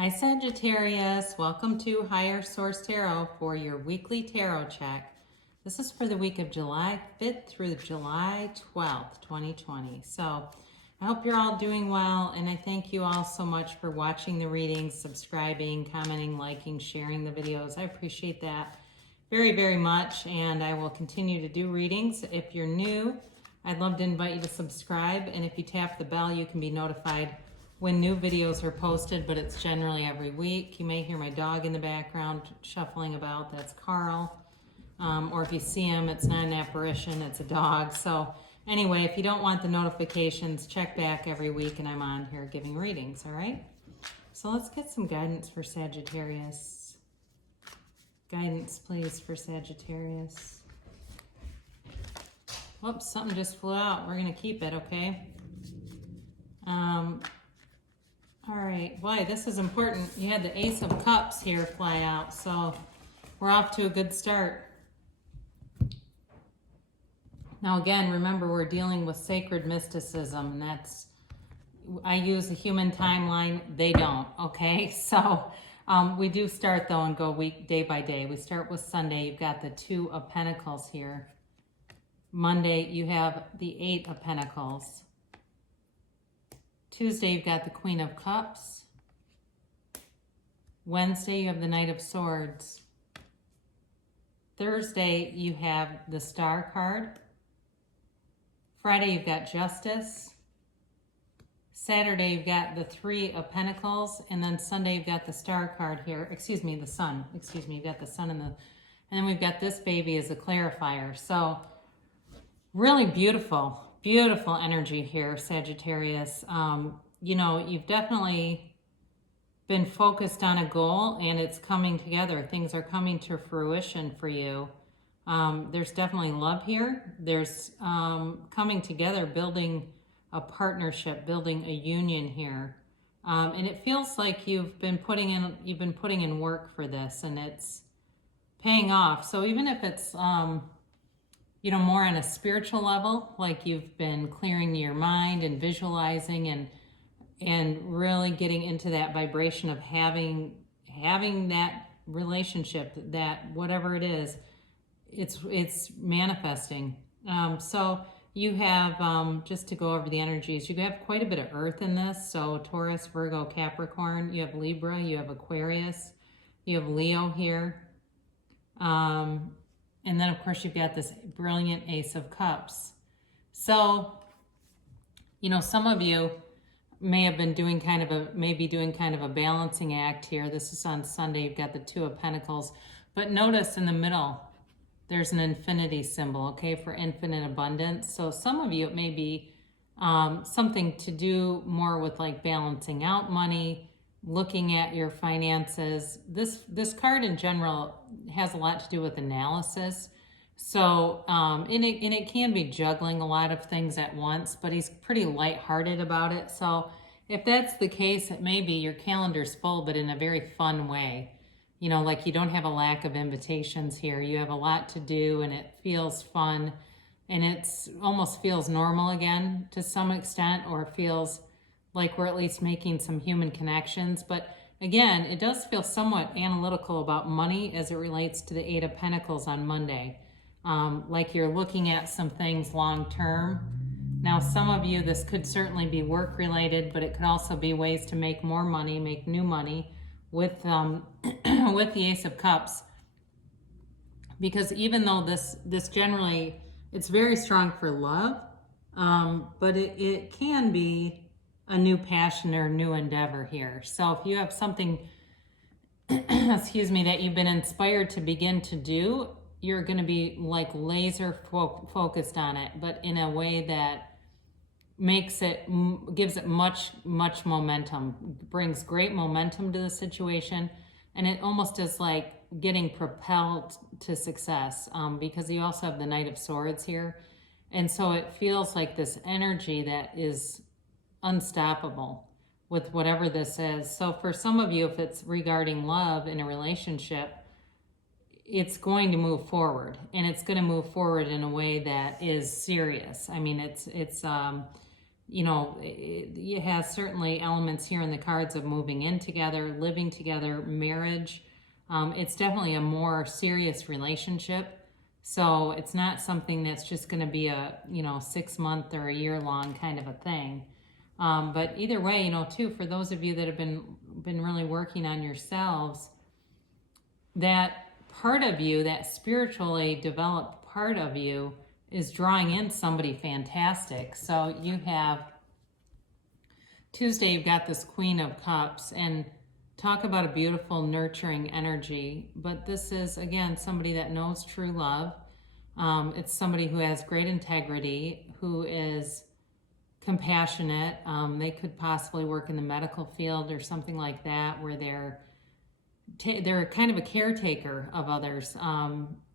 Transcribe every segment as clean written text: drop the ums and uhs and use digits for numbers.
Hi Sagittarius, welcome to Higher Source Tarot for your weekly tarot check. This is for the week of July 5th through July 12th, 2020. So I hope you're all doing well, and I thank you all so much for watching the readings, subscribing, commenting, liking, sharing the videos. I appreciate that very, very much, and I will continue to do readings. If you're new, I'd love to invite you to subscribe, and if you tap the bell, you can be notified when new videos are posted, but it's generally every week. You may hear my dog in the background shuffling about. That's Carl. Or if you see him, it's not an apparition, it's a dog. So anyway, if you don't want the notifications, check back every week and I'm on here giving readings, all right? So let's get some guidance for Sagittarius. Guidance, please, for Sagittarius. Whoops, something just flew out. We're gonna keep it, okay? All right, boy, this is important. You had the Ace of Cups here fly out, so we're off to a good start. Now again, remember we're dealing with sacred mysticism, and that's, I use the human timeline, they don't, okay? So we do start though and go day by day. We start with Sunday, you've got the Two of Pentacles here. Monday, you have the Eight of Pentacles. Tuesday, you've got the Queen of Cups. Wednesday, you have the Knight of Swords. Thursday, you have the Star card. Friday, you've got Justice. Saturday, you've got the Three of Pentacles. And then Sunday, you've got the Star card here. Excuse me, the Sun. Excuse me, you've got the Sun and then we've got this baby as a clarifier. So really beautiful. Beautiful energy here, Sagittarius. You know, you've definitely been focused on a goal and it's coming together. Things are coming to fruition for you. There's definitely love here. There's coming together, building a partnership, building a union here. And it feels like you've been putting in work for this and it's paying off. So even if it's you know, more on a spiritual level, like you've been clearing your mind and visualizing and really getting into that vibration of having that relationship, that whatever it is, it's manifesting. So you have, just to go over the energies, you have quite a bit of earth in this. So Taurus, Virgo, Capricorn, you have Libra, you have Aquarius, you have Leo here. And then, of course, you've got this brilliant Ace of Cups. So, you know, some of you may have been doing kind of a balancing act here. This is on Sunday. You've got the Two of Pentacles. But notice in the middle, there's an infinity symbol, okay, for infinite abundance. So some of you, it may be something to do more with like balancing out money, looking at your finances. This card in general has a lot to do with analysis. So, and it can be juggling a lot of things at once, but he's pretty lighthearted about it. So if that's the case, it may be your calendar's full, but in a very fun way. You know, like you don't have a lack of invitations here. You have a lot to do and it feels fun and it's almost feels normal again to some extent, or feels like we're at least making some human connections. But again, it does feel somewhat analytical about money as it relates to the Eight of Pentacles on Monday. Like you're looking at some things long term. Now, some of you, this could certainly be work related, but it could also be ways to make more money, make new money with, with the Ace of Cups. Because even though this generally, it's very strong for love, but it can be a new passion or new endeavor here. So if you have something, excuse me, that you've been inspired to begin to do, you're going to be like laser focused on it, but in a way that gives it much momentum, brings great momentum to the situation. And it almost is like getting propelled to success, because you also have the Knight of Swords here. And so it feels like this energy that is unstoppable with whatever this is. So for some of you, if it's regarding love in a relationship, it's going to move forward, and it's going to move forward in a way that is serious. I mean, it's you know, it has certainly elements here in the cards of moving in together, living together, marriage. It's definitely a more serious relationship. So it's not something that's just going to be a, 6 month or a year long kind of a thing. But either way, too, for those of you that have been really working on yourselves, that part of you, that spiritually developed part of you, is drawing in somebody fantastic. So you have Tuesday, you've got this Queen of Cups, and talk about a beautiful nurturing energy. But this is, again, somebody that knows true love. It's somebody who has great integrity, who is compassionate. They could possibly work in the medical field or something like that, where they're kind of a caretaker of others.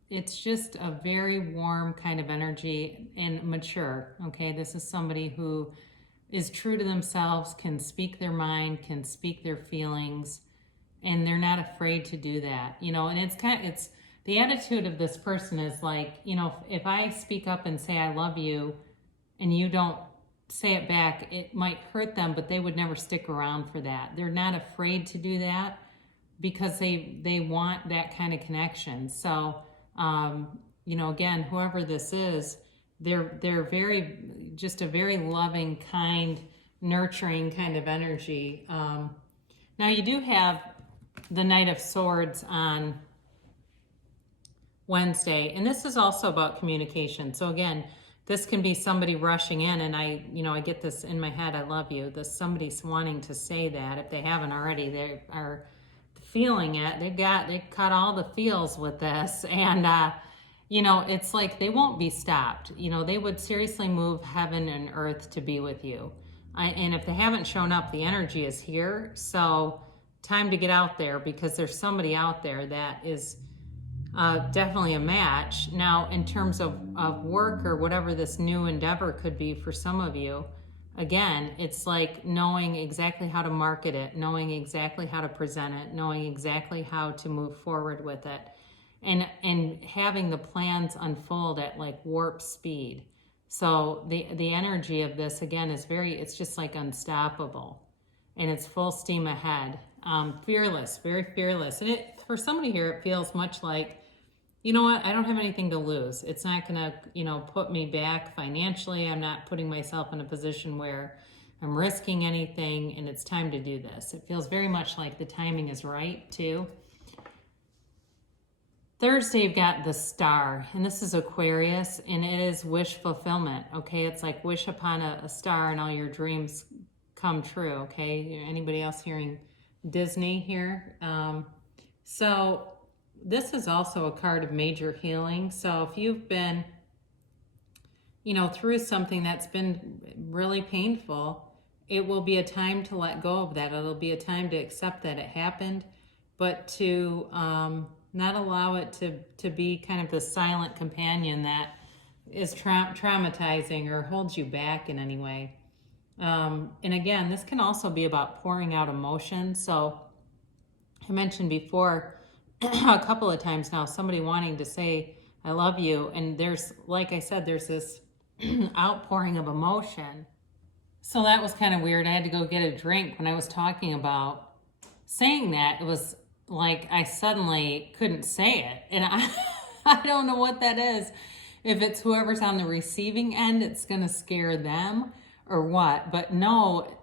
It's just a very warm kind of energy and mature. Okay, this is somebody who is true to themselves, can speak their mind, can speak their feelings, and they're not afraid to do that. And it's the attitude of this person is like, if I speak up and say I love you and you don't say it back, it might hurt them, but they would never stick around for that. They're not afraid to do that because they want that kind of connection. So again, whoever this is, they're just a very loving, kind, nurturing kind of energy. Now you do have the Knight of Swords on Wednesday, and this is also about communication. So again, this can be somebody rushing in, and I get this in my head, I love you. Somebody's wanting to say that. If they haven't already, they are feeling it. They caught all the feels with this, and it's like they won't be stopped. They would seriously move heaven and earth to be with you. And if they haven't shown up, the energy is here. So time to get out there, because there's somebody out there that is definitely a match. Now, in terms of work or whatever this new endeavor could be for some of you, again, it's like knowing exactly how to market it, knowing exactly how to present it, knowing exactly how to move forward with it, and having the plans unfold at like warp speed. So the energy of this, again, is it's just like unstoppable, and it's full steam ahead. Fearless, very fearless. And for somebody here, it feels much like, you know what, I don't have anything to lose. It's not going to, put me back financially. I'm not putting myself in a position where I'm risking anything, and it's time to do this. It feels very much like the timing is right, too. Thursday, you've got the Star, and this is Aquarius, and it is wish fulfillment, okay? It's like wish upon a star and all your dreams come true, okay? Anybody else hearing Disney here? So this is also a card of major healing. So if you've been, through something that's been really painful, it will be a time to let go of that. It'll be a time to accept that it happened, but to not allow it to be kind of the silent companion that is traumatizing or holds you back in any way. And again, this can also be about pouring out emotion. So I mentioned before, a couple of times now, somebody wanting to say, I love you. And there's, like I said, there's this outpouring of emotion. So that was kind of weird. I had to go get a drink when I was talking about saying that. It was like I suddenly couldn't say it. And I don't know what that is. If it's whoever's on the receiving end, it's going to scare them or what. But no,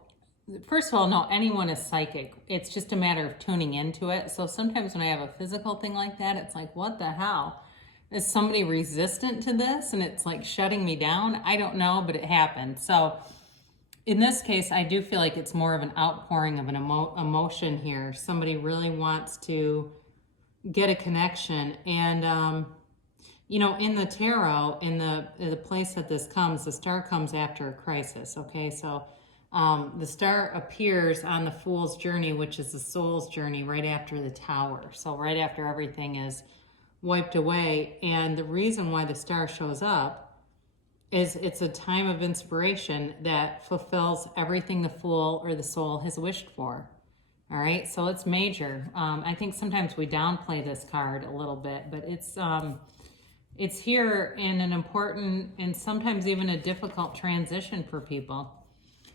first of all, no, anyone is psychic. It's just a matter of tuning into it. So sometimes when I have a physical thing like that, it's like, what the hell? Is somebody resistant to this and it's like shutting me down? I don't know, but it happened. So in this case, I do feel like it's more of an outpouring of an emotion here. Somebody really wants to get a connection. And, in the tarot, in the place that this comes, the Star comes after a crisis, okay? So the Star appears on the Fool's journey, which is the soul's journey, right after the Tower. So right after everything is wiped away. And the reason why the Star shows up is it's a time of inspiration that fulfills everything the Fool or the soul has wished for. All right, so it's major. I think sometimes we downplay this card a little bit, but it's here in an important and sometimes even a difficult transition for people.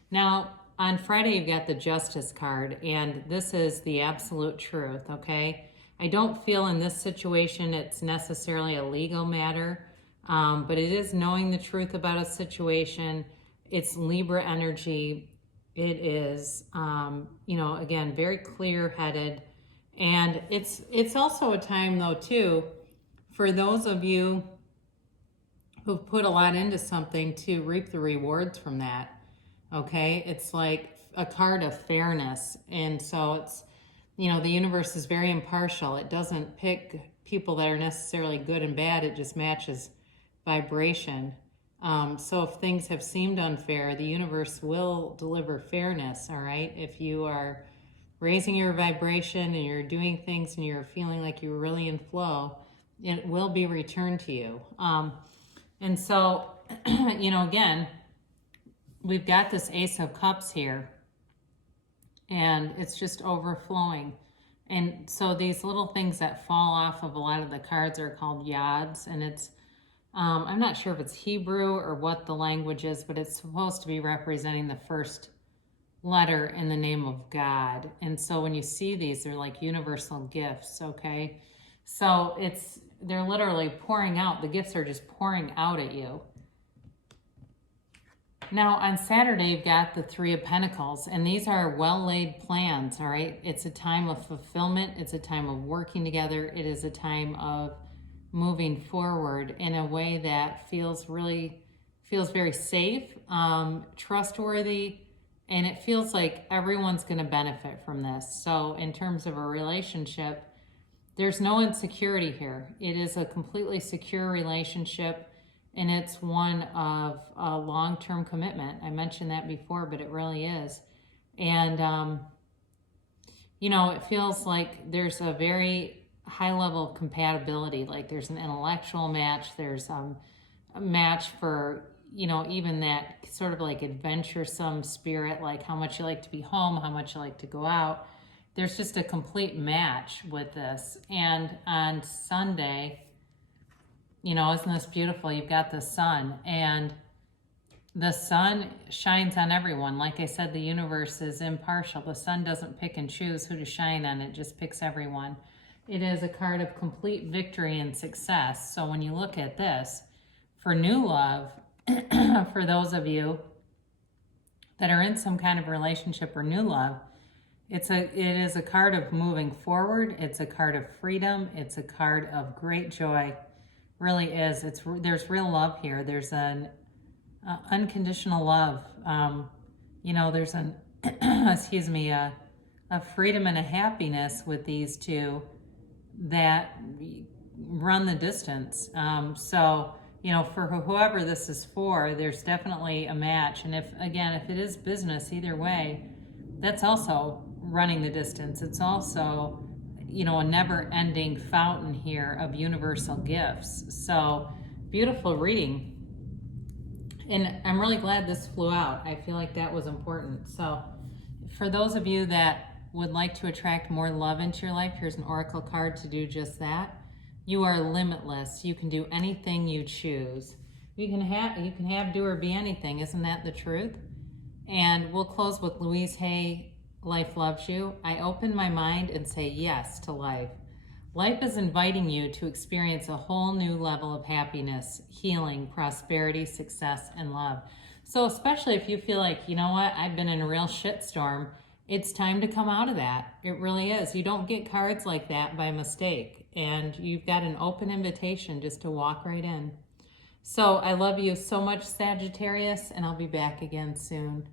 Now, on Friday, you've got the Justice card, and this is the absolute truth, okay? I don't feel in this situation it's necessarily a legal matter, but it is knowing the truth about a situation. It's Libra energy. It is, again, very clear-headed. And it's also a time, though, too, for those of you who've put a lot into something to reap the rewards from that. Okay, it's like a card of fairness. And so it's, the universe is very impartial. It doesn't pick people that are necessarily good and bad. It just matches vibration. So if things have seemed unfair, the universe will deliver fairness, all right? If you are raising your vibration and you're doing things and you're feeling like you're really in flow, it will be returned to you. And so, again, we've got this Ace of Cups here, and it's just overflowing. And so these little things that fall off of a lot of the cards are called yads, and it's, I'm not sure if it's Hebrew or what the language is, but it's supposed to be representing the first letter in the name of God. And so when you see these, they're like universal gifts, okay? So they're literally pouring out, the gifts are just pouring out at you. Now, on Saturday, you've got the Three of Pentacles, and these are well-laid plans, all right? It's a time of fulfillment. It's a time of working together. It is a time of moving forward in a way that feels very safe, trustworthy, and it feels like everyone's going to benefit from this. So in terms of a relationship, there's no insecurity here. It is a completely secure relationship, and it's one of a long-term commitment. I mentioned that before, but it really is. And, it feels like there's a very high level of compatibility. Like there's an intellectual match. There's a match for, even that sort of like adventuresome spirit, like how much you like to be home, how much you like to go out. There's just a complete match with this. And on Sunday, isn't this beautiful? You've got the sun, and the sun shines on everyone. Like I said, the universe is impartial. The sun doesn't pick and choose who to shine on. It just picks everyone. It is a card of complete victory and success. So when you look at this, for new love, for those of you that are in some kind of relationship or new love, it is a card of moving forward. It's a card of freedom. It's a card of great joy. Really is. There's real love here. There's an unconditional love. There's an a freedom and a happiness with these two that run the distance. For whoever this is for, there's definitely a match. And if it is business, either way, that's also running the distance. It's also, a never-ending fountain here of universal gifts. So, beautiful reading. And I'm really glad this flew out. I feel like that was important. So, for those of you that would like to attract more love into your life, here's an oracle card to do just that. You are limitless. You can do anything you choose. You can have, do, or be anything. Isn't that the truth? And we'll close with Louise Hay. Life loves you. I open my mind and say yes to life. Life is inviting you to experience a whole new level of happiness, healing, prosperity, success, and love. So especially if you feel like, I've been in a real shitstorm, it's time to come out of that. It really is. You don't get cards like that by mistake. And you've got an open invitation just to walk right in. So I love you so much, Sagittarius, and I'll be back again soon.